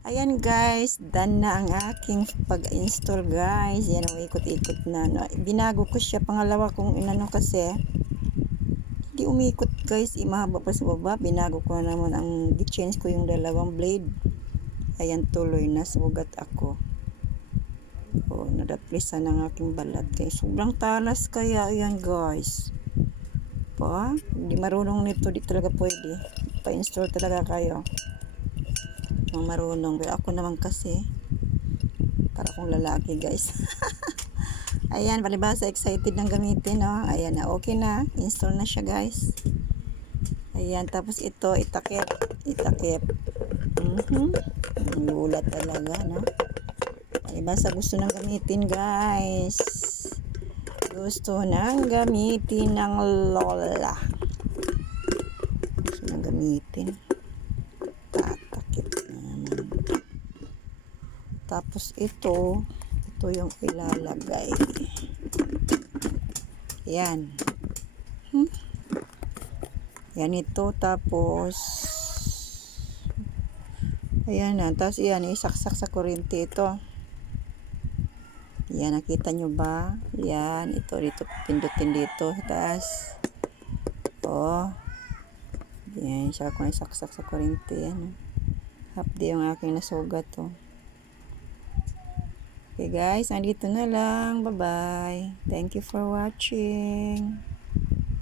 Ayan guys, done na ang aking pag-install guys. Yan, ikot-ikot na. No, binago ko siya pangalawa kung inano kasi. Hindi umikot guys, mahaba pa sa baba. Binago ko na naman di-change ko yung dalawang blade. Ayan, tuloy na. Sugat ako. O, nadaplisan ang aking balat guys. Sobrang talas kaya, ayan guys. Pa, hindi marunong nito, di talaga pwede. Pa-install talaga kayo. Mga marunong, pero ako naman kasi para akong lalaki guys. Ayan, palibasa excited ng gamitin, no? Ayan na, okay na, install na siya guys. Ayan, tapos ito itakip gulat talaga, no? Palibasa gusto nang gamitin guys, gusto nang gamitin ng lola, gusto nang gamitin. Tapos ito yung ilalagay. Yan. Yan ito. Tapos ayan na. Tapos yan, isaksak sa kuryente ito. Yan, nakita nyo ba? Yan, ito dito. Pindutin dito. Taas. Oh. Yan, siya ko isaksak sa kuryente. Yan. Hapdi yung aking nasugat to. Okay guys, andito na lang. Bye-bye. Thank you for watching.